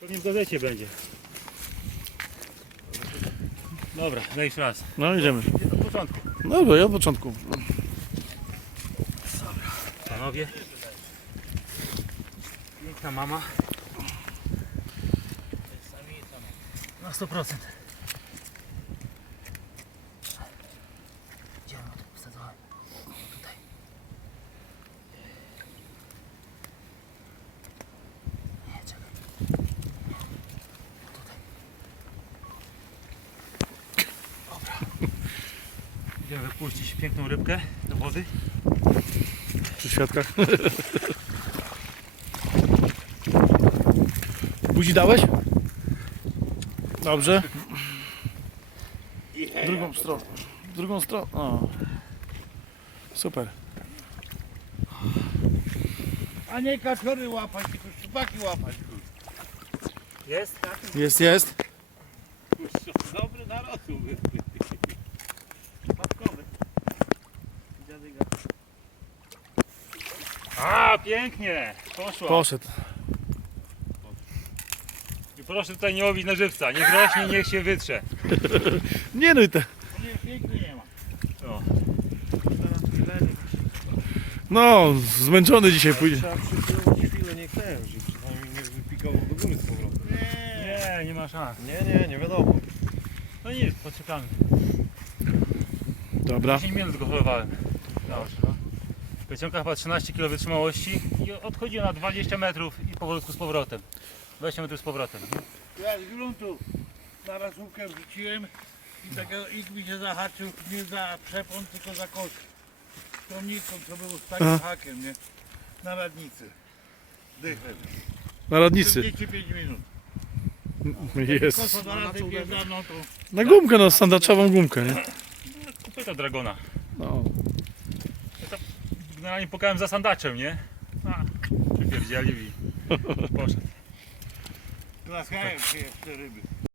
Pewnie w gazecie będzie. Dobra, daj raz. No idziemy. Od początku. Dobra, ja od początku. Panowie. Piękna mama. Na 100%. Idziemy od posadzony. Tutaj. Nie, czekaj. Tutaj. Dobra. Idziemy wypuścić piękną rybkę do wody. Przy świadkach. Buzi dałeś? Dobrze. Drugą stronę. Drugą stronę. O. Super. A nie kaczory łapać, tylko szczupaki łapać. Jest? Tak? Jest, jest. Dobry narosł. A, pięknie! Poszła. Poszedł. I proszę tutaj nie łowić na żywca. Niech rośnie, niech się wytrze. Nie no i te. Nie, pięknie nie ma. O. No, zmęczony dzisiaj pójdzie. Trzeba chwilę, niech przynajmniej nie do góry z powrotem. Nie. Nie, nie ma szans. Nie, nie, nie wiadomo. No nic, poczekamy. Dobra. 10 minut go holowałem. Dobrze, no. Wyciąga chyba 13 kg wytrzymałości i odchodził na 20 metrów i powolutku z powrotem. 20 metrów z powrotem. Ja z gruntu na rasówkę wrzuciłem i takiego ik mi się zahaczył nie za przepon, tylko za kosz. Ciągniką, co był z takim Aha. hakiem, nie? Na radnicy. Dychem. Na radnicy. 45 minut. Jest. Dwa razy wjeżdżano, to Na gumkę, no, sandaczową gumkę, nie? Kupyta Dragona. No. Generalnie pokałem za sandaczem, nie? A, przypierdzieli i poszedł. klaskają się jeszcze ryby.